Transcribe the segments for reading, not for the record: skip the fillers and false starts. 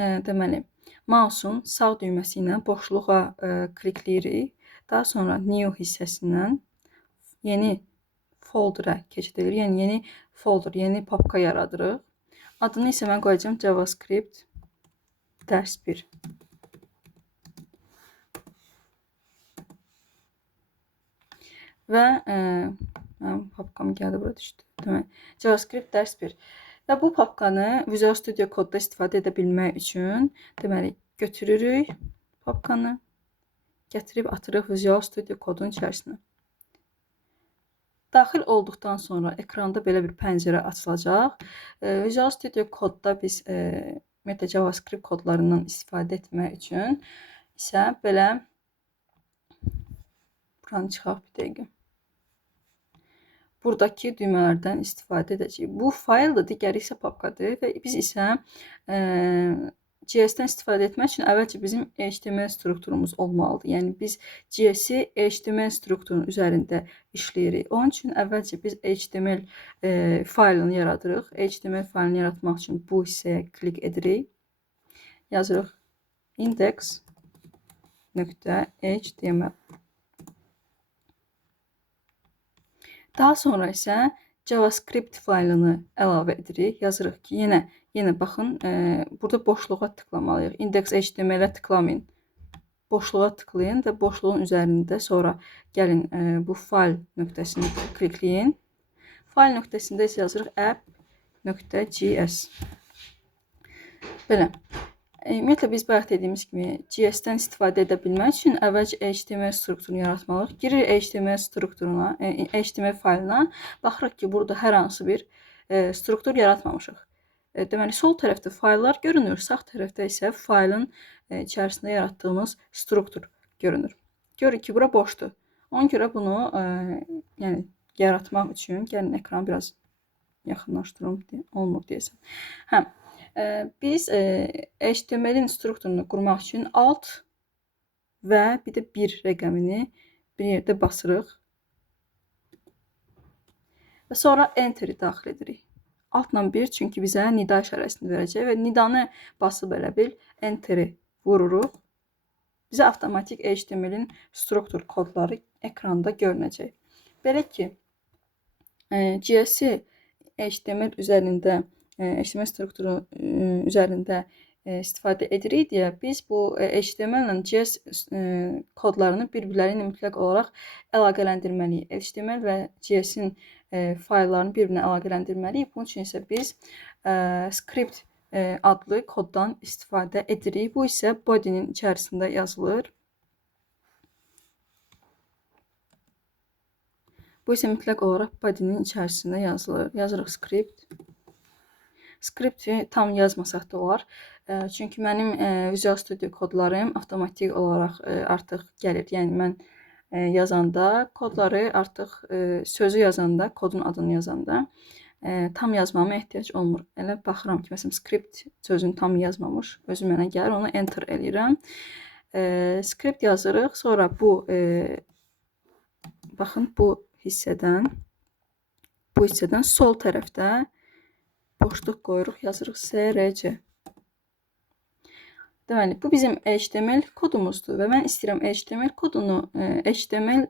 deməli, mouse'un sağ düyməsi ilə boşluğa klikləyirik. Daha sonra new hissəsindən yeni folderə keçid edirik. Yəni yeni folder, yeni papka yaradırıq. Adını isə mən qoyacağam JavaScript dərs 1. Və mənim papkam gəldi, bura düşdü. Demək, JavaScript dərs 1. Və bu papkanı Visual Studio Code'da istifadə edə bilmək üçün deməli, götürürük papkanı, gətirib atırıq Visual Studio Code'un içərisinə. Daxil olduqdan sonra ekranda belə bir pəncərə açılacaq. Visual Studio Code'da biz JavaScript kodlarından istifadə etmək üçün isə belə buranı çıxaq bir dəqiqə. Buradakı düymələrdən istifadə edəcəyik. Bu fayldır, digəri isə papkadır və biz isə JS-dən istifadə etmək üçün əvvəlcə bizim HTML strukturumuz olmalıdır. Yəni biz JS-i HTML strukturunun üzərində işləyirik. Onun üçün əvvəlcə biz HTML faylını yaradırıq. HTML faylını yaratmaq üçün bu hissəyə klik edirik. Yazırıq index.html. Daha sonra isə JavaScript faylını əlavə edirik. Yazırıq ki, yenə baxın, burada boşluğa tıklamalıyıq. Index.html-ə tıklamayın. Boşluğa tıklayın və boşluğun üzərində sonra gəlin bu fayl nöqtəsini klikləyin. Fayl nöqtəsində isə yazırıq app.js. Belə. Ümumiyyətlə, biz bayaq dediyimiz kimi JS-dən istifadə edə bilmək üçün əvvəlcə HTML strukturunu yaratmalıyıq. Giririk HTML strukturuna, HTML faylına. Baxırıq ki, burada hər hansı bir struktur yaratmamışıq. Deməli, sol tərəfdə fayllar görünür, sağ tərəfdə isə faylın içərisində yaratdığımız struktur görünür. Görürük ki, bura boşdur. Ona görə bunu yaratmaq üçün, gəlin ekranı biraz yaxınlaşdırım, olmur deyəsən. Biz HTML-in strukturunu qurmaq üçün alt və bir də 1 rəqəmini bir yerdə basırıq. Və sonra Enter-i daxil edirik. Altla 1 çünki bizə nida işarəsini verəcək və nidanı basıb elə bil Enter-i vururuq. Bizə avtomatik HTML-in struktur kodları ekranda görünəcək. Belə ki, JS-i HTML üzərində HTML strukturu üzərində istifadə edirik deyə biz bu HTML ilə JS kodlarını bir-birləri ilə mütləq olaraq əlaqələndirməliyik. HTML və JS-in fayllarını bir-birinə əlaqələndirməliyik. Bunun üçün isə biz script adlı koddan istifadə edirik. Bu isə body-nin içərisində yazılır. Bu isə mütləq olaraq body-nin içərisində yazılır. Yazırıq script. Skripti tam yazmasaq da olar. Çünki mənim Visual Studio kodlarım avtomatik olaraq artıq gəlir. Yəni mən yazanda kodları artıq sözü yazanda, kodun adını yazanda tam yazmama ehtiyac olmur. Elə baxıram ki, məsələn, script sözünü tam yazmamış, özü mənə gəlir, onu enter eləyirəm. Script yazırıq, sonra bu baxın bu hissədən sol tərəfdə boşluq qoyuruq, yazırıq SRC. Deməli, bu bizim HTML kodumuzdur və mən istəyirəm HTML kodunu, HTML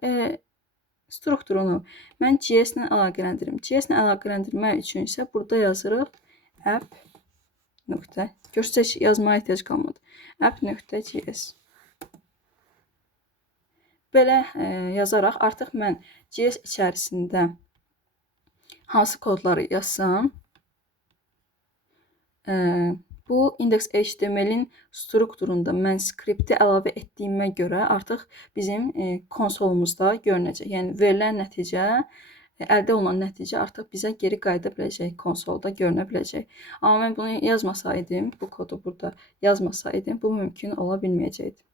strukturunu mən JS ilə əlaqələndirim. JS ilə əlaqələndirmək üçün isə burada yazırıq app. Görsəç yazmaya ehtiyac qalmadı. app.js. Belə yazaraq artıq mən JS içərisində hansı kodları yazsam, bu index.html-in strukturunda mən skripti əlavə etdiyimə görə artıq bizim konsolumuzda görünəcək. Yəni verilən nəticə, əldə olunan nəticə artıq bizə geri qayıda biləcək, konsolda görünə biləcək. Amma mən bunu yazmasaydım, bu kodu burada yazmasaydım, bu mümkün ola bilməyəcəkdir.